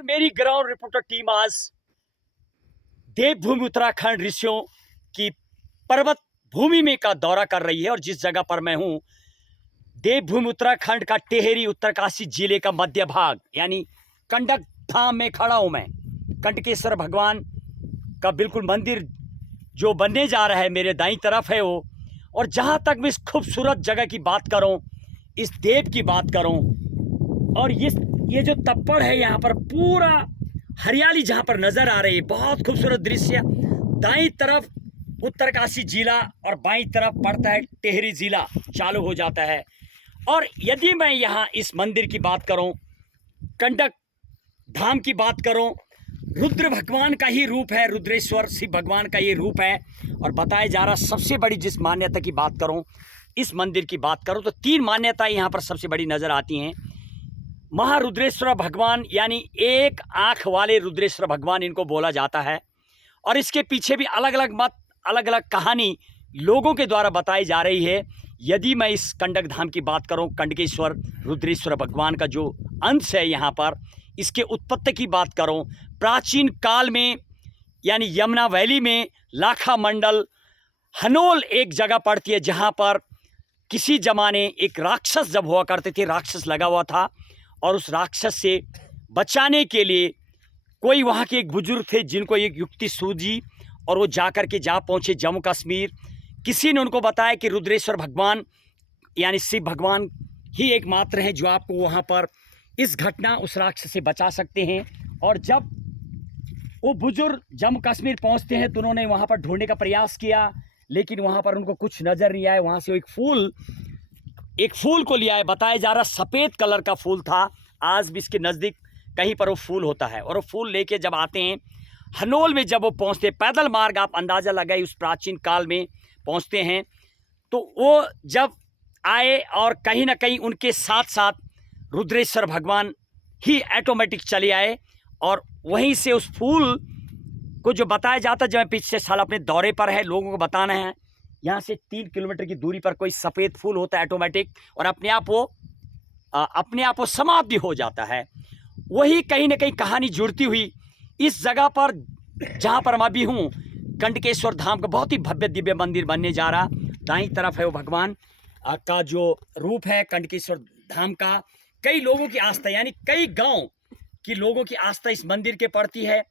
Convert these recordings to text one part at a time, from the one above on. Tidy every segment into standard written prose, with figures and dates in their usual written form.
और मेरी ground reporter team आज देवभूमि उत्तराखंड ऋषियों की पर्वत भूमि में का दौरा कर रही है। और जिस जगह पर मैं हूँ, देवभूमि उत्तराखंड का टेहरी उत्तरकाशी जिले का मध्य भाग यानी कंडक धाम में खड़ा हूँ मैं। कंडकेश्वर भगवान का बिल्कुल मंदिर जो बनने जा रहा है मेरे दाईं तरफ है वो। और जहाँ तक मैं इस खूबसूरत जगह की बात करूँ, इस देव की बात करूँ, और ये जो तप्पड़ है यहाँ पर पूरा हरियाली जहाँ पर नज़र आ रही है, बहुत खूबसूरत दृश्य। दाईं तरफ उत्तरकाशी जिला और बाईं तरफ पड़ता है टेहरी जिला चालू हो जाता है। और यदि मैं यहाँ इस मंदिर की बात करूँ, कंडक धाम की बात करूँ, रुद्र भगवान का ही रूप है, रुद्रेश्वर शिव भगवान का ये रूप है। और बताया जा रहा सबसे बड़ी जिस मान्यता की बात करूं, इस मंदिर की बात करूं तो 3 मान्यताएं यहाँ पर सबसे बड़ी नज़र आती हैं। महारुद्रेश्वर भगवान यानी एक आँख वाले रुद्रेश्वर भगवान इनको बोला जाता है। और इसके पीछे भी अलग अलग मत, अलग अलग कहानी लोगों के द्वारा बताई जा रही है। यदि मैं इस कंडक धाम की बात करूं, कंडकेश्वर रुद्रेश्वर भगवान का जो अंश है यहाँ पर, इसके उत्पत्ति की बात करूं, प्राचीन काल में यानी यमुना वैली में लाखा मंडल हनोल एक जगह पड़ती है, जहाँ पर किसी ज़माने एक राक्षस जब हुआ करते थे, राक्षस लगा हुआ था। और उस राक्षस से बचाने के लिए कोई वहाँ के एक बुजुर्ग थे जिनको एक युक्ति सूझी और वो जा पहुँचे जम्मू कश्मीर। किसी ने उनको बताया कि रुद्रेश्वर भगवान यानी शिव भगवान ही एकमात्र हैं जो आपको वहाँ पर इस घटना उस राक्षस से बचा सकते हैं। और जब वो बुजुर्ग जम्मू कश्मीर पहुँचते हैं तो उन्होंने वहाँ पर ढूंढने का प्रयास किया, लेकिन वहाँ पर उनको कुछ नज़र नहीं आया। वहाँ से एक फूल को लिया है, बताया जा रहा सफ़ेद कलर का फूल था। आज भी इसके नज़दीक कहीं पर वो फूल होता है। और वो फूल लेके जब आते हैं हनोल में, जब वो पहुँचते, पैदल मार्ग आप अंदाज़ा लगाए उस प्राचीन काल में पहुँचते हैं, तो वो जब आए और कहीं ना कहीं उनके साथ साथ रुद्रेश्वर भगवान ही ऑटोमेटिक चले आए। और वहीं से उस फूल को जो बताया जाता है, जब मैं पिछले साल अपने दौरे पर है, लोगों को बताना है, यहाँ से 3 किलोमीटर की दूरी पर कोई सफ़ेद फूल होता है ऑटोमेटिक, और अपने आप वो समाप्ति हो जाता है। वही कहीं ना कहीं कहानी जुड़ती हुई इस जगह पर जहाँ पर मैं अभी हूँ, कंडकेश्वर धाम का बहुत ही भव्य दिव्य मंदिर बनने जा रहा। दाईं तरफ है वो भगवान का जो रूप है कंडकेश्वर धाम का। कई लोगों की आस्था यानी कई गाँव कि लोगों की आस्था इस मंदिर के प्रति है।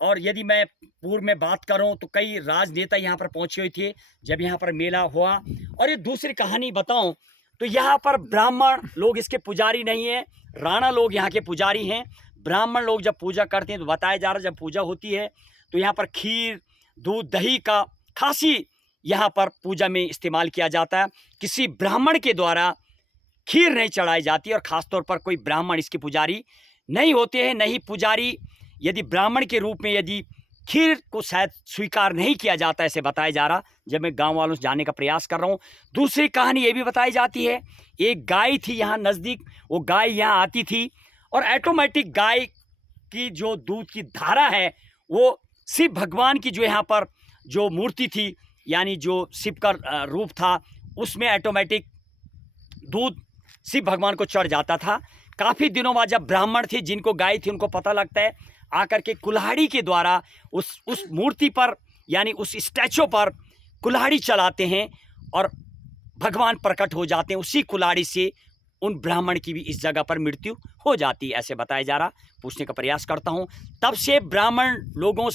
और यदि मैं पूर्व में बात करूं तो कई राजनेता यहां पर पहुंचे हुए थे जब यहां पर मेला हुआ। और ये दूसरी कहानी बताऊं तो यहां पर ब्राह्मण लोग इसके पुजारी नहीं है, राणा लोग यहां के पुजारी हैं। ब्राह्मण लोग जब पूजा करते हैं तो बताया जा रहा है जब पूजा होती है तो यहां पर खीर, दूध, दही का खासी यहाँ पर पूजा में इस्तेमाल किया जाता है। किसी ब्राह्मण के द्वारा खीर नहीं चढ़ाई जाती और ख़ासतौर पर कोई ब्राह्मण इसके पुजारी नहीं होते हैं। नहीं पुजारी यदि ब्राह्मण के रूप में यदि खीर को शायद स्वीकार नहीं किया जाता, ऐसे बताया जा रहा जब मैं गांव वालों से जानने का प्रयास कर रहा हूं। दूसरी कहानी ये भी बताई जाती है, एक गाय थी यहाँ नज़दीक, वो गाय यहाँ आती थी और ऑटोमेटिक गाय की जो दूध की धारा है वो शिव भगवान की जो यहाँ पर जो मूर्ति थी यानी जो शिव का रूप था, उसमें ऑटोमेटिक दूध शिव भगवान को चढ़ जाता था। काफ़ी दिनों बाद जब ब्राह्मण थे जिनको गाय थी उनको पता लगता है, आकर के कुल्हाड़ी के द्वारा उस मूर्ति पर यानी उस स्टैचू पर कुल्हाड़ी चलाते हैं और भगवान प्रकट हो जाते हैं। उसी कुल्हाड़ी से उन ब्राह्मण की भी इस जगह पर मृत्यु हो जाती है, ऐसे बताया जा रहा। पूछने का प्रयास करता हूँ, तब से ब्राह्मण लोगों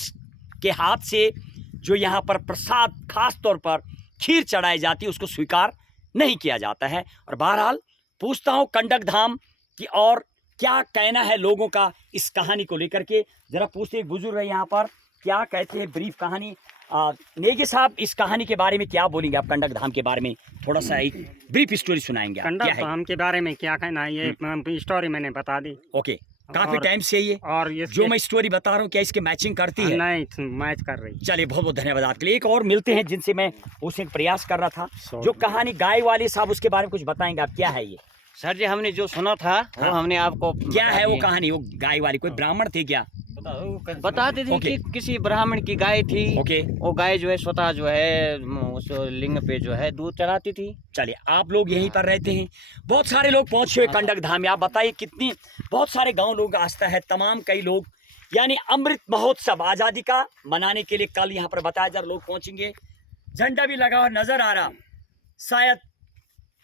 के हाथ से जो यहाँ पर प्रसाद खास तौर पर खीर चढ़ाई जाती है उसको स्वीकार नहीं किया जाता है। और बहरहाल पूछता हूँ कंडक धाम की और क्या कहना है लोगों का इस कहानी को लेकर के, जरा पूछते एक बुजुर्ग है यहाँ पर, क्या कहते हैं ब्रीफ कहानी। नेगी साहब, इस कहानी के बारे में क्या बोलेंगे आप? कंडक धाम के बारे में थोड़ा सा एक ब्रीफ स्टोरी सुनाएंगे? कंडक धाम के बारे में क्या कहना है, ये स्टोरी मैंने बता दी। ओके, काफी टाइम से ये और ये जो मैं स्टोरी बता रहा हूँ क्या इसके मैचिंग करती है? नहीं, मैच कर रही। चलिए, बहुत बहुत धन्यवाद आपके लिए। एक और मिलते हैं जिनसे मैं पूछने का प्रयास कर रहा था, जो कहानी गाय वाली साहब, उसके बारे में कुछ बताएंगे आप? क्या है ये? सर जी, हमने जो सुना था वो हमने आपको क्या है वो कहानी? वो गाय वाली कोई ब्राह्मण थे क्या? बताते थे ओके। कि किसी ब्राह्मण की गाय थी, ओके, वो गाय जो है स्वतः जो है उस लिंग पे जो है दूध चढ़ाती थी। चलिए आप लोग यहीं पर रहते हैं, बहुत सारे लोग पहुंचे हुए कंडक धाम में। आप बताइए कितनी, बहुत सारे गांव लोग आस्था है, तमाम कई लोग, यानी अमृत महोत्सव आज़ादी का मनाने के लिए कल यहाँ पर बताया जा रहा, लोग पहुंचेंगे। झंडा भी लगा हुआ नजर आ रहा, शायद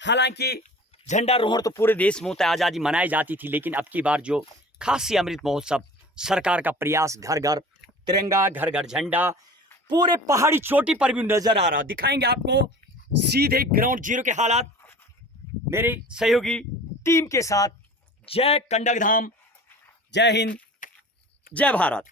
हालांकि झंडारोहण तो पूरे देश में होता है, आज़ादी मनाई जाती थी, लेकिन अब की बार जो खासी अमृत महोत्सव, सरकार का प्रयास, घर घर तिरंगा, घर घर झंडा, पूरे पहाड़ी चोटी पर भी नजर आ रहा। दिखाएंगे आपको सीधे ग्राउंड जीरो के हालात मेरे सहयोगी टीम के साथ। जय कंडक धाम, जय हिंद, जय भारत।